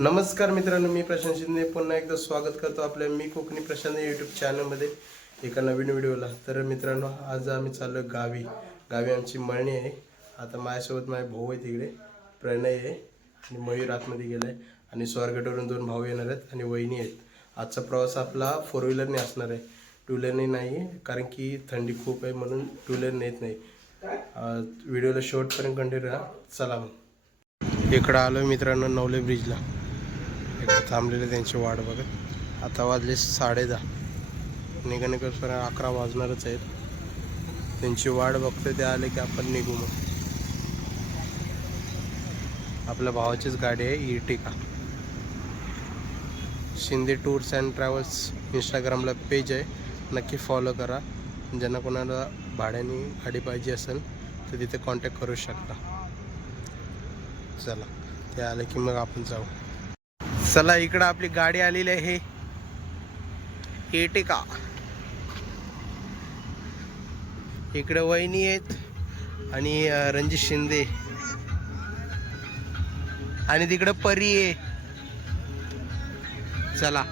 नमस्कार मित्रांनो, मी प्रशांत शिंदे पुन्हा एकदा स्वागत करतो आपल्या मी कोकणी प्रशांत यूट्यूब चॅनलमध्ये एका नवीन व्हिडिओला. तर मित्रांनो, आज आम्ही चाललो गावी. आमची मळणी आहे. आता माझ्यासोबत माझे भाऊ आहे, तिकडे प्रणय आहे आणि मयूर आतमध्ये गेला आहे आणि स्वारगेटवरून 2 भाऊ येणार आहेत आणि वहिनी आहेत. आजचा प्रवास आपला 4 व्हीलरने असणार आहे, 2 व्हीलरने नाही, कारण की थंडी खूप आहे म्हणून 2 व्हीलरने येत नाही. व्हिडिओला शेवटपर्यंत कंटिन्यू राहा. चला मग. इकडं आलो मित्रांनो नवले ब्रिजला. इकडे थांबलेले त्यांची वाट बघत. आता वाजले 10:30. निघण्यापासून 11 वाजणारच आहेत. त्यांची वाट बघतोय, ते आले की आपण निघू. मग आपल्या भावाचीच गाडी आहे, Ertiga. Shinde tours and travels इंस्टाग्रामला पेज आहे, नक्की फॉलो करा. ज्यांना कोणाला भाड्याने गाडी पाहिजे असेल तर तिथे कॉन्टॅक्ट करू शकता. चला, ते आले की मग आपण जाऊ. चला, इकडं आपली गाडी आलेली आहे, इर्टिगा. इकडे वहिनी आहेत आणि रणजित शिंदे, आणि तिकडे परी आहे. चला,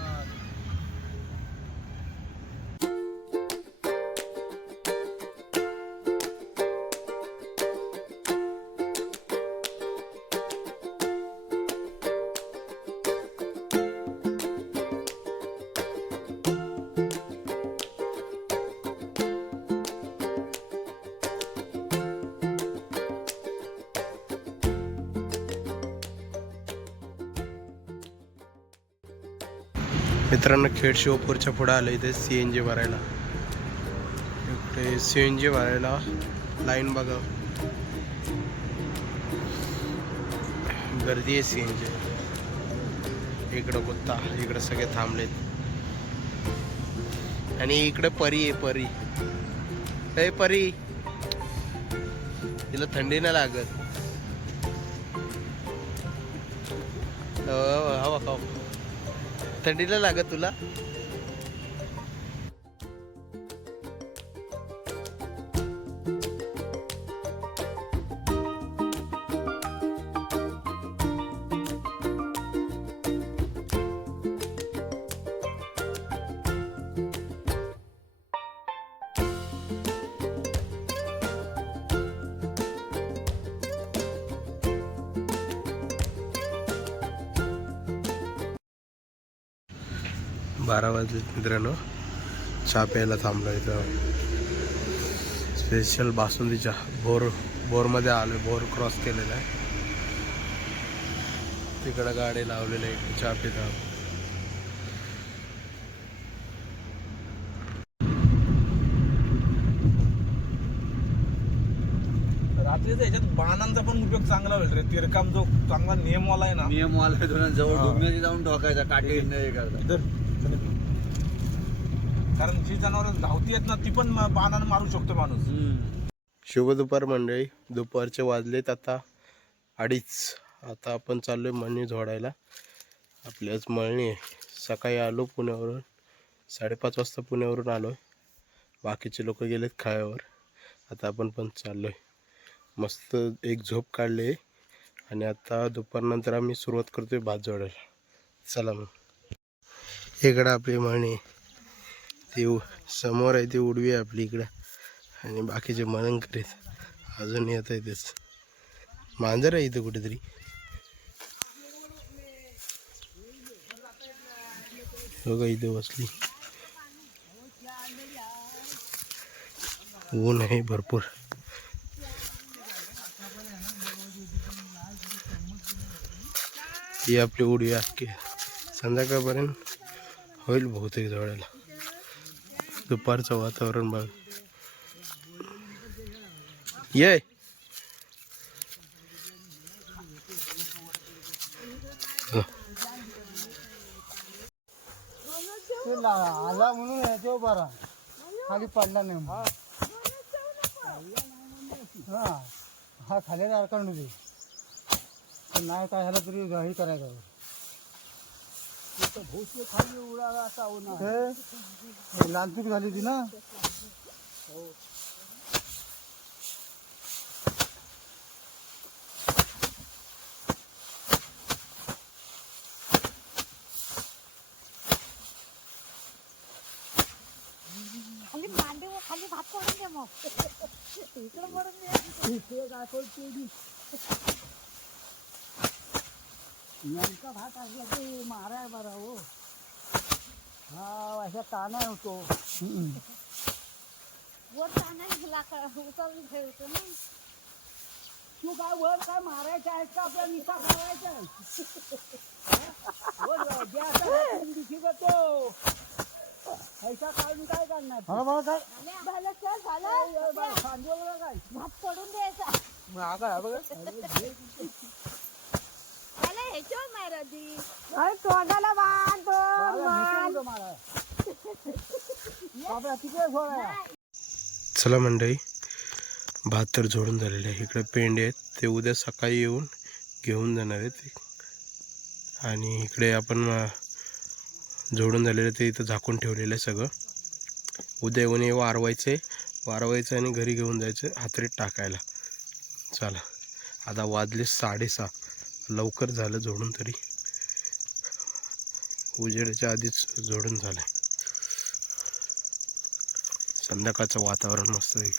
मित्रांनो, खेड शिवपूरच्या पुढे आलं. इथे CNG भरायला. इकडे CNG भरायला लाईन बघा, गर्दी आहे CNG. इकडं कुत्ता, इकडे सगळे थांबलेत. आणि इकडे परी आहे, परी. ए परी, तिला थंडी नाही लागत. हवा खाऊ, थंडीला लागत तुला. बारा वाजले मित्रांनो. चहा प्यायला थांबलो इथं. स्पेशल बासुंदी चहा. बोरमध्ये आलो, बोर क्रॉस केलेला आहे. तिकडं गाडी लावलेली आहे, चहा पिता. रात्रीचा याच्यात बाणांचा पण उपयोग चांगला होईल रे. तिरकाम जो चांगला नियमवाला आहे ना, नियमवाला आहे, जवळ डोंगराची जाऊन ठोकायचा, काठी हे करता. कारण जी जनावर धावती आहेत ना, ती पण बाणानं मारू शकतो माणूस. शुभ दुपार मंडळी. दुपारचे वाजलेत आता 2:30. आता आपण चाललोय मळणी झोडायला. आपली आज मळणी आहे. सकाळी आलो पुण्यावरून, 5:30 वाजता पुण्यावरून आलो. बाकीचे लोक गेलेत खायावर. आता आपण पण चाललोय. मस्त एक झोप काढले आणि आता दुपारनंतर आम्ही सुरुवात करतोय भात जोडायला. चला मग. इकडं आपली मळणी, ती समोर आहे, ती उडवी आहे आपली इकडं. आणि बाकीचे मळण करीत अजून येत आहे. तेच मांजर आहे इथं कुठेतरी. बघा इथे बसली. ऊन आहे भरपूर. ही आपली उडवी अख्खी संध्याकाळपर्यंत होईल बहुतेक जोडायला. दुपारचं वातावरण बघ. ये आला म्हणून तो बरा खाली पडला नाही. हा खाली अडकण होती, नाही काय झालं तरी हे करायचं. खाली उडाला असा लालचूक झाली होती ना. ये मग इकडं पडून दे. इकडे काय पडते ती? नेमका भात असला की माराय बरा हो. हा अशा ताना होतो. वर टाकायला लाकड उचलून ठेवतो ना. तू काय वर काय मारायचं आहे का आपल्या निसा करायचा आहे? तो पैसा काढून काय करणार? झालं चल झालं. सांगोला काय भात पडून द्यायचा. त्याला ह्याच्यावर मारा दी. तोंडाला बांध मारा आपल्या तिकडे सोडा. चला मंडळी, भात तर जोडून झालेले आहे. इकडे पेंडे आहेत, ते उद्या सकाळी येऊन घेऊन जाणार आहेत. आणि इकडे आपण जोडून झालेलं ते इथं झाकून ठेवलेलं आहे सगळं. उद्या येऊन हे वारवायचं आणि घरी घेऊन जायचं हातरीत टाकायला. चला आता वाजले 6:30. लवकर झालं जोडून, तरी उजेडाच्या आधीच जोडून झालं. संध्याकाळचं वातावरण मस्त आहे.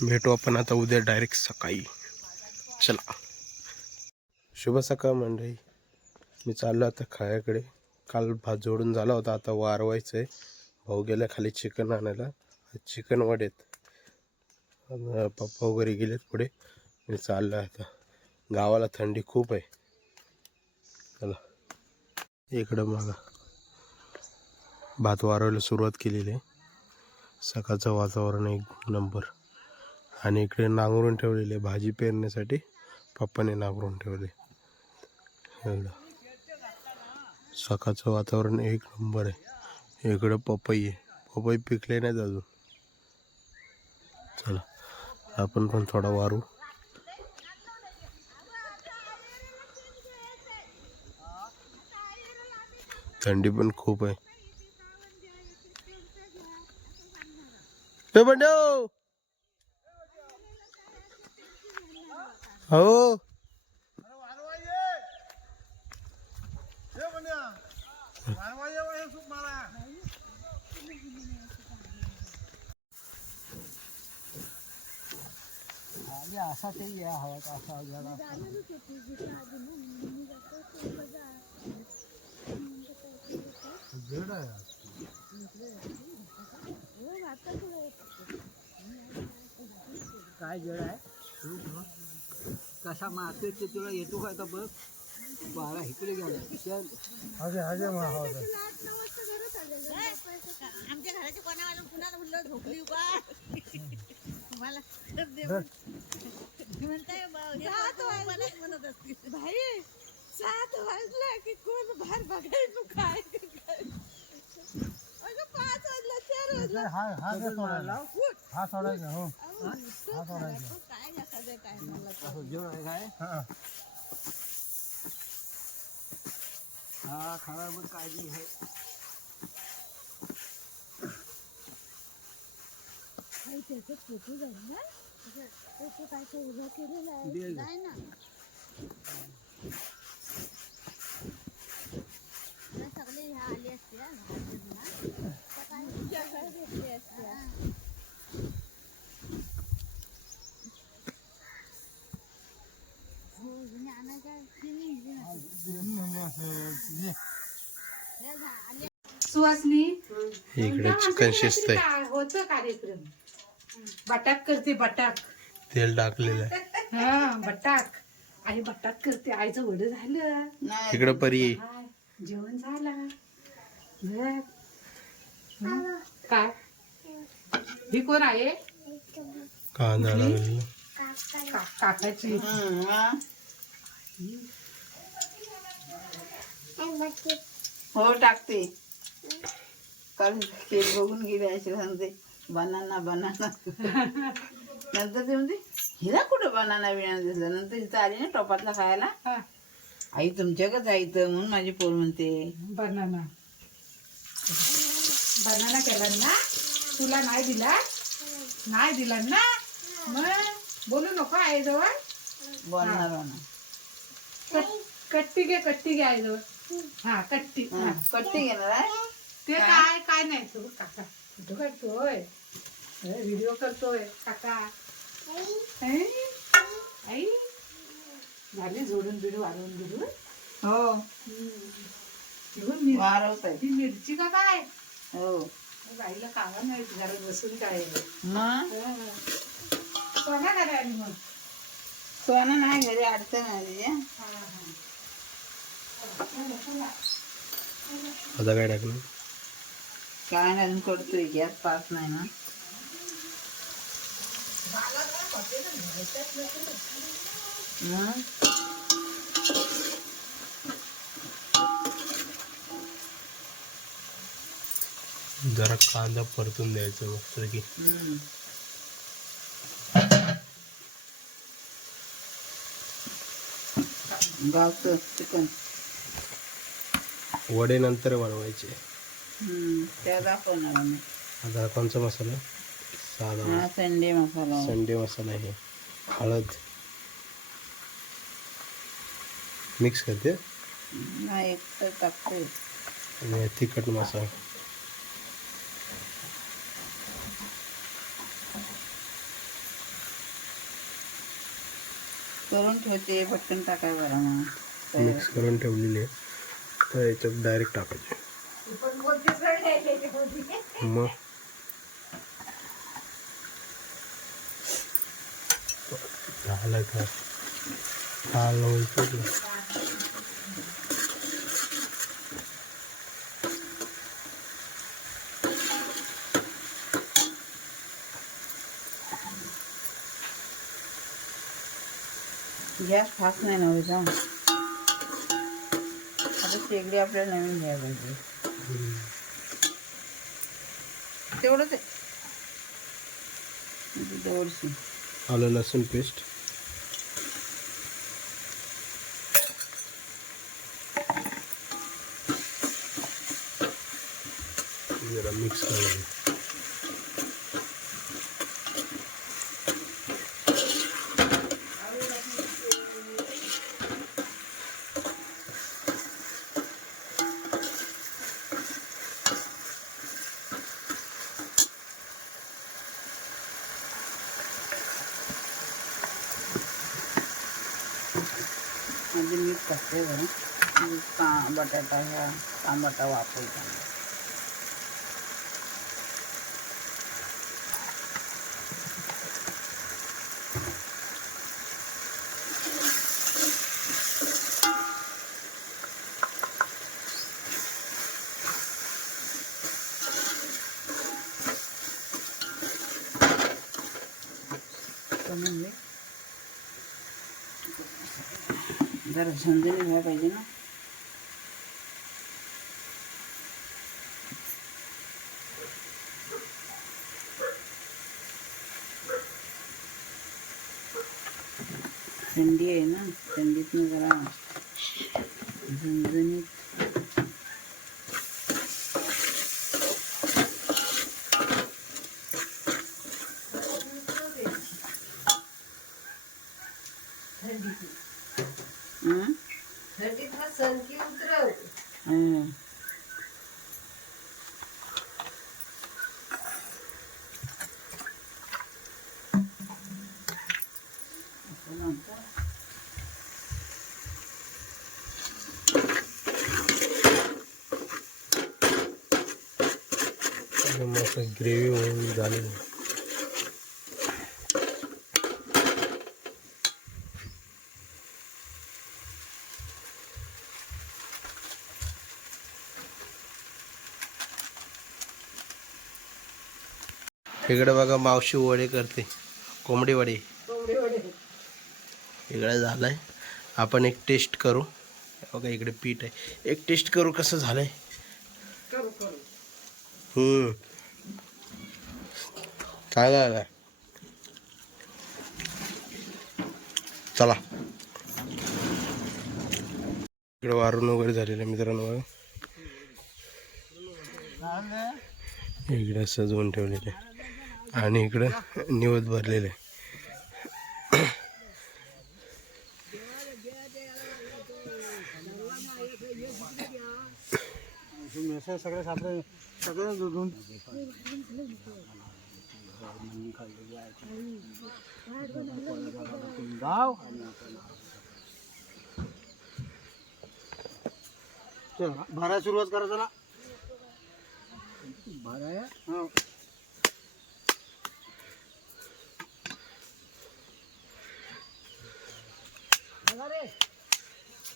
भेटू आपण आता उद्या डायरेक्ट सकाळी. चला, शुभ सकाळ मंडळी. मी चाललो आता खायाकडे. काल भात जोडून झाला होता, आता वारवायचं आहे. भाऊ गेला खाली चिकन आणायला. चिकन वडेत. पप्पा वगैरे गेलेत पुढे. मी चाललो आता. गावाला थंडी खूप आहे. चला, इकडं बघा भात वारवायला सुरुवात केलेली आहे. सकाळचं वातावरण एक नंबर. आणि इकडे नांगरून ठेवलेले भाजी पेरण्यासाठी पप्पाने नांगरून ठेवले. एवढं सकाळचं वातावरण एक नंबर आहे. इकडं पपई आहे. पपई पिकले नाहीत अजून. चला आपण पण थोडा वारू. थंडी पण खूप आहे. बंड्या हो असा ते हवा असा जरा जड आहे. काय जड आहे? कसा मारतोय ते तुला येतो काय तर बघ. बारा इकडे गेला. चल हाजे आमच्या घराच्या कोणाला कुणाला म्हणलं झोपली का मला म्हणताय म्हणत असतील भाई 7 वाजला की कोण बाहेर बघायला काय 5 वाजला 4 वाजला हा सोडायचा हो. काय एखादं काय मला जेवण आहे काय? हा खरा मग काळजी आहे. त्याचं फोटो जाईल ना फोटो काय तो उभा केलेला आहे नाही ना सगळे ह्या आले असते घेतले असते. सुहासनी इकडे चिकन शिजत आहे. होतं कार्यक्रम. बटाक करते बटाक. तेल टाकलेलं आहे. हा बटाक. आई बटाक करते. आईचं वड झालं. इकडं परी हाय, जेवण झालं. बघ. काय ही कोण आहे? कांदा लागलेला. काकाची. हो टाकते. कारण केक बघून गेले असे सांगते बनाना नंतर ते म्हणते हिला कुठं बनाना बिना दिसला. नंतर इथं आली ना टोपातला खायला. हा, आई तुमच्याकडे जायचं म्हणून माझी पोर म्हणते बनाना. बनाना केला ना तुला नाही दिला. नाही दिला ना मग बोलू नको आई जवळ. बनाना कट्टी घे आईजवळ. हा कट्टी. हा. कट्टी घेणार आहे ते काय नाही तू काका फोटो काढतोय व्हिडिओ करतोय काका. आई झाली जोडून बिडू वाढवून बिडू. हो वारवत आहे ती मिरची का काय हो बाईला कामा नाही घरात बसून काय मग कोणा काय आणि मग सोनं नाही घरी अडचण आहे तिच्या. आता काय टाकलं काय नाही अजून करतोय गॅस पास नाही ना. मग जरा कांदा परतून द्यायचा मस्त की. गावचं चिकन वडे नंतर बनवायचे. त्या दाखवणार आम्ही. आता कोणचा मसाला साधा हा संडे मसाला संडे मसाला आहे. हळद मिक्स करते नाही एक तर टाकतोय. आणि तिखट मसाला. करून ठेवते पटकन टाकाय बरं मग. मिक्स करून ठेवलेली आहे तर याच्यात डायरेक्ट टाकायचे. मग झालं का गॅस फास्ट नाही ना होता. आता शेगडी आपल्याला नवीन घ्यायला पाहिजे. तेवढंच आहे जवळशी. आलं लसूण पेस्ट जरा मिक्स करायचं. म्हणजे मीठ टाकते बरं. बटाटा ह्या टमाटा वापरायचा. जरा झंझणी व्हायला पाहिजे ना. थंडी आहे ना थंडीतनं जरा झणझणीत. मस्त ग्रेव्ही होऊन झालेली. इकडे बघा मावशी वडे करते. कोंबडी वडे इकडे झालंय. आपण एक टेस्ट करू. बघा इकडे पीठ आहे. एक टेस्ट करू कसं झालंय. काय काय चला. इकडे वारून वगैरे झालेलं आहे मित्रांनो. इकडे सजवून ठेवलेले आणि इकडं निवद भरलेले. असे सगळे सापडे सगळे धुवून गाव चल भरायला सुरुवात करायचं ना भराया हो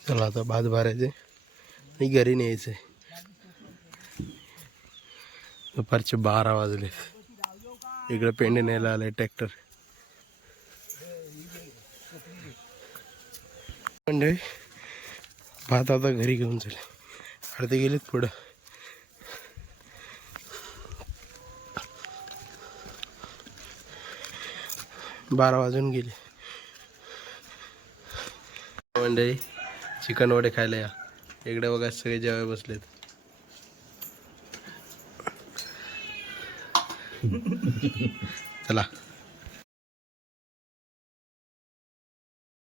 चला आता भात भरायचे आणि घरी न्यायचे. दुपारचे 12 वाजले. इकडे पेंडे न्यायला आलाय ट्रॅक्टर. मंडळी भात आता घरी घेऊन चले. अर्धे गेलेत पुढं. बारा वाजून गेले. मंडळी चिकन वडे खायला या. इकडे बघा सगळे जेवाय बसलेत. चला